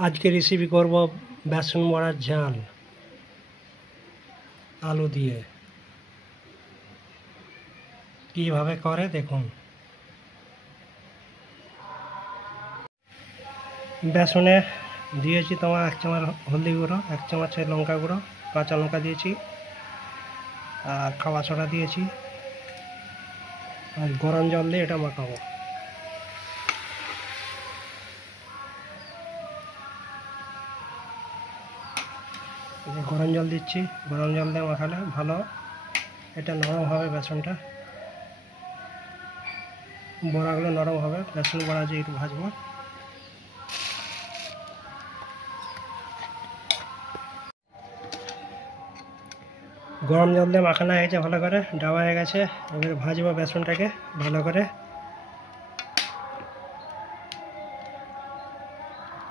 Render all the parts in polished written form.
आज के रेसिपि करब बेसन बड़ार झाल आलू दिए কিভাবে করে দেখুন। বেসনে দিয়েছি তোমার 1 চামচ হলদি গুঁড়ো, 1 চামচ লঙ্কা গুঁড়ো, কাঁচা লঙ্কা দিয়েছি আর খাওয়া সোডা দিয়েছি আর গরম জল দিয়ে এটা মাখাবো। গরম জল দিচ্ছি, গরম জল দিয়ে মাখালে ভালো এটা নরম হবে বেসনটা, বড়াগুলো নরম হবে। বেসন বড়া যে একটু ভাজবো। গরম জল দিয়ে মাখানো হয়ে গেছে, ভালো করে ডাবা হয়ে গেছে। এবারে ভাজবো বেসনটাকে ভালো করে।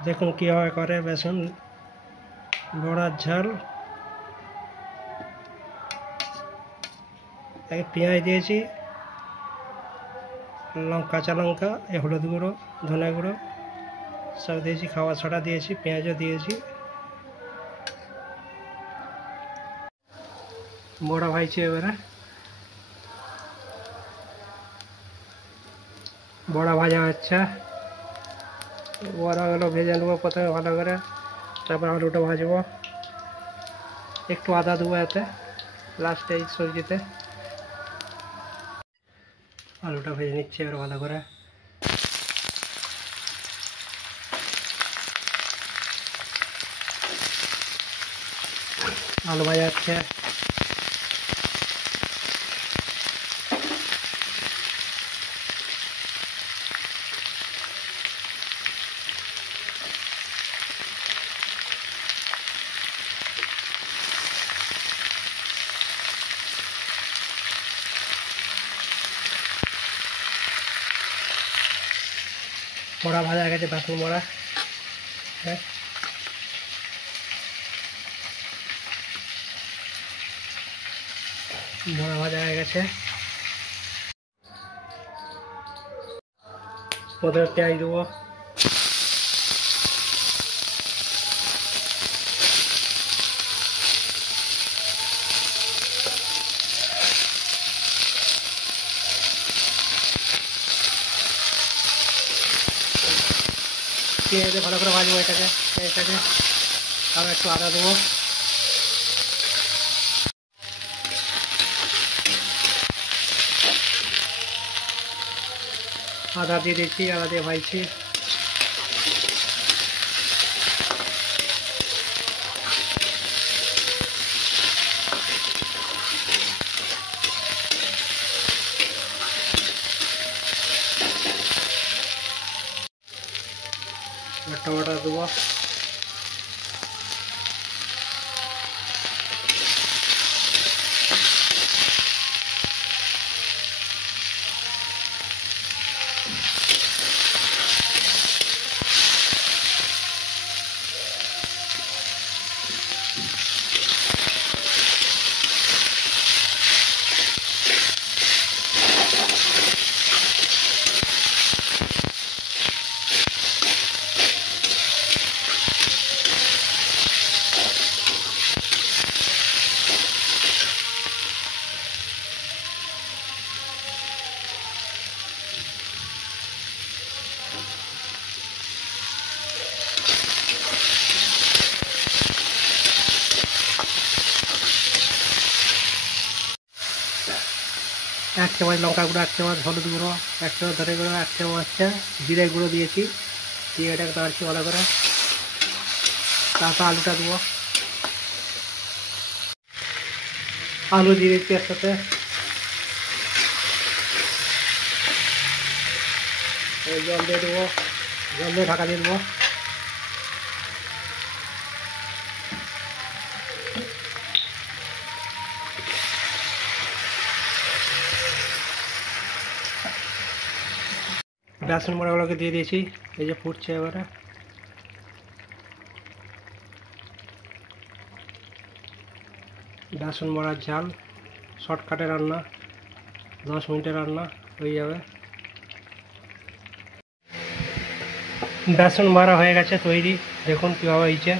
দেখুন কীভাবে করে বেসন বড়ার ঝাল। পেঁয়াজ দিয়েছি, কাঁচা লঙ্কা, হলুদ গুঁড়ো, ধনে গুঁড়ো সব দিয়েছি, খাওয়া সোডা দিয়েছি, পেঁয়াজও দিয়েছি। বড়া ভাজছি, এবারে বড়া ভাজা হচ্ছে। বড়াগুলো ভেজে নেবো প্রথমে ভালো করে, তারপর আলুটা ভাজবো। একটু আদা দেবো এতে লাস্টে এই সবজিতে। আলুটা ভেজে নিচ্ছি এবার ভালো করে। আলু ভাজা হচ্ছে। বড়া ভাজা হয়ে গেছে, বেসন বড়া। হ্যাঁ, বড়া ভাজা হয়ে গেছে। প্রথমে পেঁয়াজ দেবো, পেঁয়াজে ভালো করে ভাজবো এটাকে। আর একটু আদা দেবো, আদা দিয়ে দিচ্ছি, আদা দিয়ে ভাজছি। টমেটো দেবো, এক চামচ লঙ্কা গুঁড়ো, 1 চামচ হলুদ গুঁড়ো, 1 চামচ ধনে গুঁড়ো, 1 চামচ জিরে গুঁড়ো দিয়েছি। দিয়ে এটাকে নাড়ছি ভালো করে। তারপর আলুটা দেবো, আলু দিয়ে দিচ্ছি একসাথে। জল দিয়ে দেবো, জল দিয়ে ঢাকা দিয়ে দেবো। বেসন বড়াগুলোকে দিয়ে দিয়েছি, এই যে ফুটছে। এবারে বেসন বড়ার ঝাল শর্টকাটে রান্না, 10 মিনিটের রান্না হয়ে যাবে। বেসন মারা হয়ে গেছে তৈরি, দেখুন কীভাবে হয়েছে।